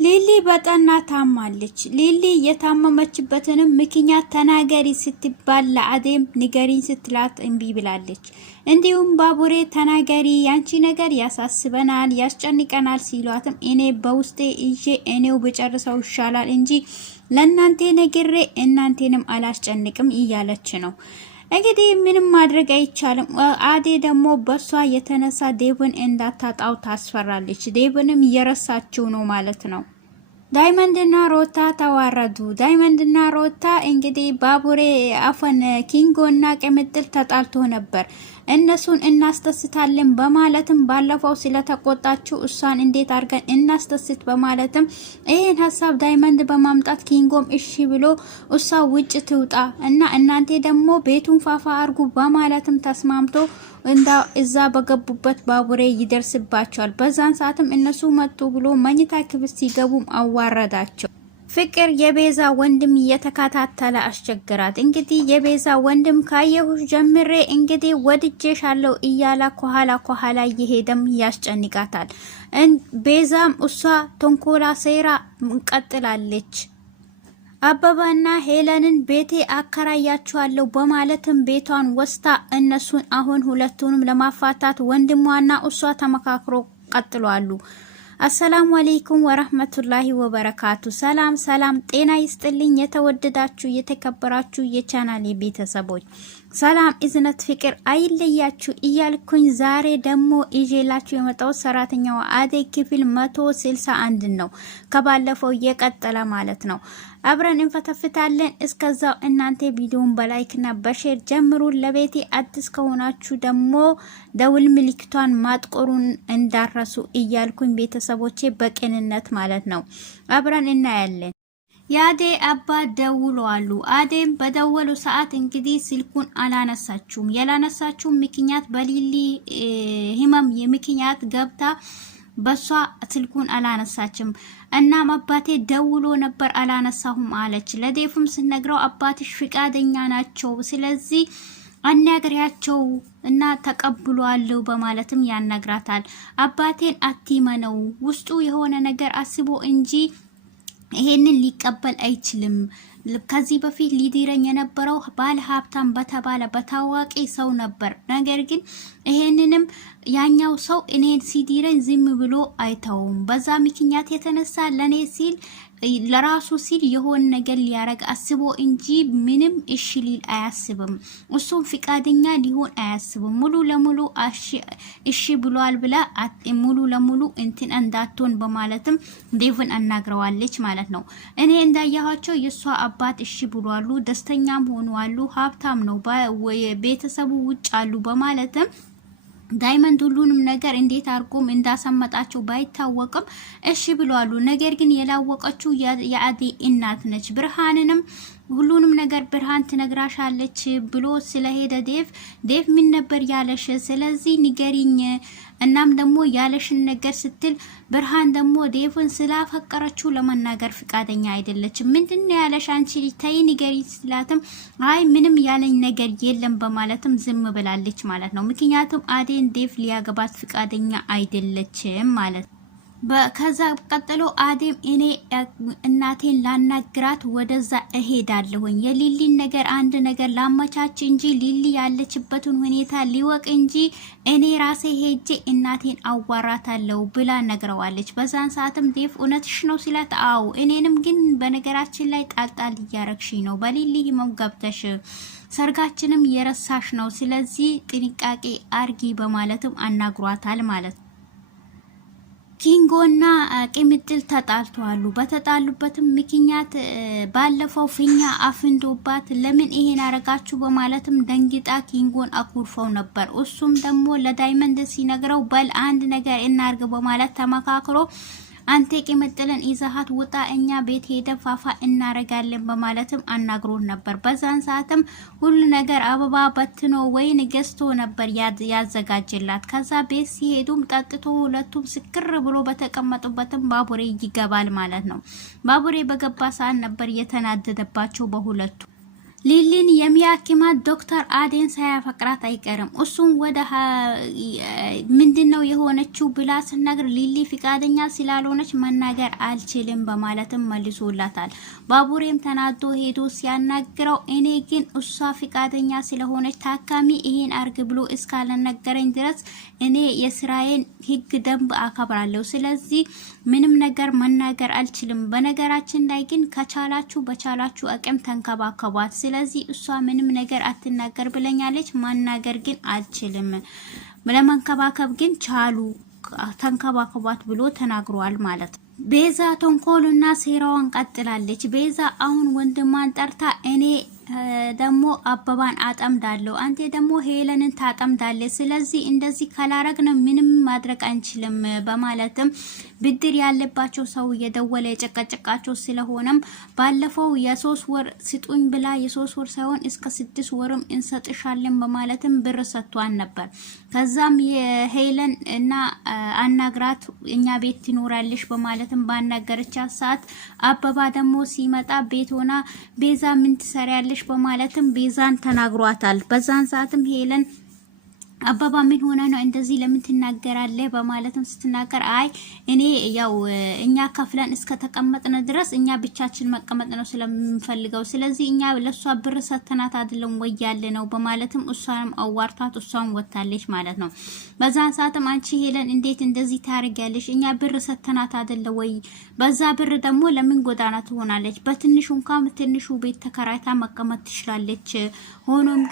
ሊሊ በጠና ታማለች። ሊሊ የታመመችበትንም ምክንያት ተናገሪ ስትባል ለአዴም ንገሪኝ ስትላት እምቢ ብላለች። እንዲሁም ባቡሬ ተናገሪ፣ ያንቺ ነገር ያሳስበናል፣ ያስጨንቀናል ሲሏትም እኔ በውስጤ ይዤ እኔው በጨርሰው ይሻላል እንጂ ለእናንተ ነግሬ እናንተንም አላስጨንቅም እያለች ነው። እንግዲህ ምንም ማድረግ አይቻልም። አዴ ደግሞ በሷ የተነሳ ዴቭን እንዳታጣው ታስፈራለች። ዴቭንም እየረሳችው ነው ማለት ነው። ዳይመንድና ሮታ ተዋረዱ። ዳይመንድና ሮታ እንግዲህ ባቡሬ አፈን ኪንጎና ቅምጥል ተጣልቶ ነበር። እነሱን እናስተስታለን በማለትም ባለፈው ስለተቆጣችው እሷን እንዴት አድርገን እናስተስት በማለትም ይሄን ሀሳብ ዳይመንድ በማምጣት ኪንጎም እሺ ብሎ እሷ ውጭ ትውጣ እና እናንተ ደግሞ ቤቱን ፋፋ አርጉ በማለትም ተስማምቶ እዛ በገቡበት ባቡሬ ይደርስባቸዋል። በዛን ሰዓትም እነሱ መጡ ብሎ መኝታ ክፍል ሲገቡም አዋረዳቸው። ፍቅር የቤዛ ወንድም እየተከታተለ አስቸግራት። እንግዲህ የቤዛ ወንድም ካየሁሽ ጀምሬ እንግዲህ ወድጄሻለሁ እያላ ከኋላ እየሄደም ያስጨንቃታል። ቤዛም እሷ ተንኮላ ሴራ እንቀጥላለች። አበባና ሄለንን ቤቴ አከራያቸዋለሁ በማለትም ቤቷን ወስታ እነሱን አሁን ሁለቱንም ለማፋታት ወንድሟና እሷ ተመካክሮ ቀጥሏሉ። አሰላሙ አለይኩም ወራህመቱላሂ ወበረካቱ። ሰላም ጤና ይስጥልኝ። የተወደዳችሁ የተከበራችሁ የቻናሌ ቤተሰቦች ሰላም እዝነት ፍቅር አይለያችሁ እያልኩኝ ዛሬ ደግሞ ይዤላችሁ የመጣው ሰራተኛው አደይ ክፍል 161 ነው። ከባለፈው የቀጠለ ማለት ነው። አብረን እንፈተፍታለን። እስከዛው እናንተ ቪዲዮን በላይክና በሼር ጀምሩ። ለቤቴ አዲስ ከሆናችሁ ደግሞ ደውል ምልክቷን ማጥቆሩን እንዳረሱ እያልኩኝ ቤተሰቦቼ በቅንነት ማለት ነው አብረን እናያለን። የአዴ አባት ደውለዋሉ። አዴም በደወሉ ሰዓት እንግዲህ ስልኩን አላነሳችሁም። ያላነሳችሁም ምክንያት በሊሊ ህመም የምክንያት ገብታ በሷ ስልኩን አላነሳችም። እናም አባቴ ደውሎ ነበር አላነሳሁም አለች። ለዴፍም ስነግረው አባትሽ ፍቃደኛ ናቸው፣ ስለዚህ አናግሪያቸው እና ተቀብሏለሁ በማለትም ያነግራታል። አባቴን አትመነው፣ ውስጡ የሆነ ነገር አስቦ እንጂ ይሄንን ሊቀበል አይችልም። ከዚህ በፊት ሊዲረኝ የነበረው ባለ ሀብታም በተባለ በታዋቂ ሰው ነበር። ነገር ግን ይሄንንም ያኛው ሰው እኔን ሲዲረኝ ዝም ብሎ አይተውም። በዛ ምክንያት የተነሳ ለኔ ሲል ለራሱ ሲል የሆነ ነገር ሊያረግ አስቦ እንጂ ምንም እሺ ሊል አያስብም። እሱም ፍቃደኛ ሊሆን አያስብም። ሙሉ ለሙሉ እሺ ብሏል ብላ ሙሉ ለሙሉ እንትን እንዳትሆን በማለትም ዴቭን አናግረዋለች ማለት ነው። እኔ እንዳያቸው የሷ አባት እሺ ብሏሉ፣ ደስተኛም ሆኗሉ፣ ሀብታም ነው፣ ቤተሰቡ ውጭ አሉ በማለትም ዳይመንድ ሁሉንም ነገር እንዴት አርጎም እንዳሰመጣቸው ባይታወቅም እሺ ብለዋሉ። ነገር ግን የላወቀችው የአዴ እናት ነች። ብርሃንንም ሁሉንም ነገር ብርሃን ትነግራሻለች ብሎ ስለሄደ ዴቭ ምን ነበር ያለሽ? ስለዚህ ንገሪኝ። እናም ደግሞ ያለሽን ነገር ስትል ብርሃን ደግሞ ዴቭን ስላፈቀረችው ለመናገር ፍቃደኛ አይደለችም። ምንድነው ያለሽ አንቺ ተይ ንገሪኝ ስላትም አይ ምንም ያለኝ ነገር የለም በማለትም ዝም ብላለች ማለት ነው። ምክንያቱም አዴን ዴቭ ሊያገባት ፍቃደኛ አይደለችም ማለት ነው። ከዛ ቀጥሎ አዴም እኔ እናቴን ላናግራት ወደዛ እሄዳለሁኝ፣ የሊሊን ነገር አንድ ነገር ላመቻች እንጂ ሊሊ ያለችበትን ሁኔታ ሊወቅ እንጂ እኔ ራሴ ሄጄ እናቴን አዋራታለሁ ብላ ነግረዋለች። በዛን ሰዓትም ዴቭ እውነትሽ ነው ሲላት አው እኔንም ግን በነገራችን ላይ ጣልጣል እያረግሽኝ ነው፣ በሊሊ ህመም ገብተሽ ሰርጋችንም የረሳሽ ነው፣ ስለዚህ ጥንቃቄ አርጊ በማለትም አናግሯታል ማለት ነው። ኪንጎና ቅምጥል ተጣልተዋሉ። በተጣሉበትም ምክንያት ባለፈው ፊኛ አፍንዶባት ለምን ይሄን አረጋችሁ በማለትም ደንግጣ ኪንጎን አኩርፈው ነበር። እሱም ደግሞ ለዳይመንድ ሲነግረው በል አንድ ነገር እናርግ በማለት ተመካክሮ አንተ ቅምጥልን ይዛሃት ውጣ፣ እኛ ቤት ሄደ ፋፋ እናረጋለን በማለትም አናግሮን ነበር። በዛን ሰዓትም ሁሉ ነገር አበባ በትኖ ወይን ገዝቶ ነበር ያዘጋጀላት። ከዛ ቤት ሲሄዱም ጠጥቶ ሁለቱም ስክር ብሎ በተቀመጡበትም ባቡሬ ይገባል ማለት ነው። ባቡሬ በገባ ሰዓት ነበር የተናደደባቸው በሁለቱ። ሊሊን የሚያክማት ዶክተር አዴን ሳያፈቅራት አይቀርም። እሱም ወደ ምንድነው የሆነችው ብላ ስናገር ሊሊ ፍቃደኛ ስላልሆነች መናገር አልችልም በማለትም መልሶላታል። ባቡሬም ተናዶ ሄዶ ሲያናግረው እኔ ግን እሷ ፍቃደኛ ስለሆነች ታካሚ ይሄን አርግ ብሎ እስካልነገረኝ ድረስ እኔ የስራዬን ህግ ደንብ አከብራለሁ። ስለዚህ ምንም ነገር መናገር አልችልም። በነገራችን ላይ ግን ከቻላችሁ በቻላችሁ አቅም ተንከባከቧት። ስለዚህ እሷ ምንም ነገር አትናገር ብለኛለች። ማናገር ግን አልችልም። ለመንከባከብ ግን ቻሉ፣ ተንከባከቧት ብሎ ተናግሯል ማለት ነው። ቤዛ ተንኮልና ሴራዋን ቀጥላለች። ቤዛ አሁን ወንድሟን ጠርታ እኔ ደግሞ አበባን አጠምዳለሁ፣ አንተ ደግሞ ሄለንን ታጠምዳለ። ስለዚህ እንደዚህ ካላረግን ምንም ማድረግ አንችልም በማለትም ብድር ያለባቸው ሰው የደወለ የጨቀጨቃቸው ስለሆነም ባለፈው የ3 ወር ስጡኝ ብላ የ3 ወር ሳይሆን እስከ 6 ወርም እንሰጥሻለን በማለትም ብር ሰጥቷን ነበር። ከዛም የሄለን እና አናግራት እኛ ቤት ትኖራለሽ በማለትም ባናገረቻት ሰዓት አበባ ደግሞ ሲመጣ ቤት ሆና ቤዛ ምን ትሰሪያለሽ በማለትም ቤዛን ተናግሯታል። በዛን ሰዓትም ሄለን አበባ ምን ሆነ ነው እንደዚህ ለምን ትናገራለህ በማለትም ስትናገር አይ እኔ ያው እኛ ከፍለን እስከ ተቀመጥነ ድረስ እኛ ብቻችን መቀመጥ ነው ስለምንፈልገው፣ ስለዚህ እኛ ለሷ ብር ሰተናት አይደለም ወይ ያለ ነው በማለትም እሷንም አዋርታት እሷን ወጣለች ማለት ነው። በዛን ሰዓትም አንቺ ሄለን እንዴት እንደዚህ ታርጊያለሽ? እኛ ብር ሰተናት አይደለም ወይ? በዛ ብር ደግሞ ለምን ጎዳና ትሆናለች? በትንሹ እንኳን ትንሹ ቤት ተከራይታ መቀመጥ ትችላለች። ሆኖም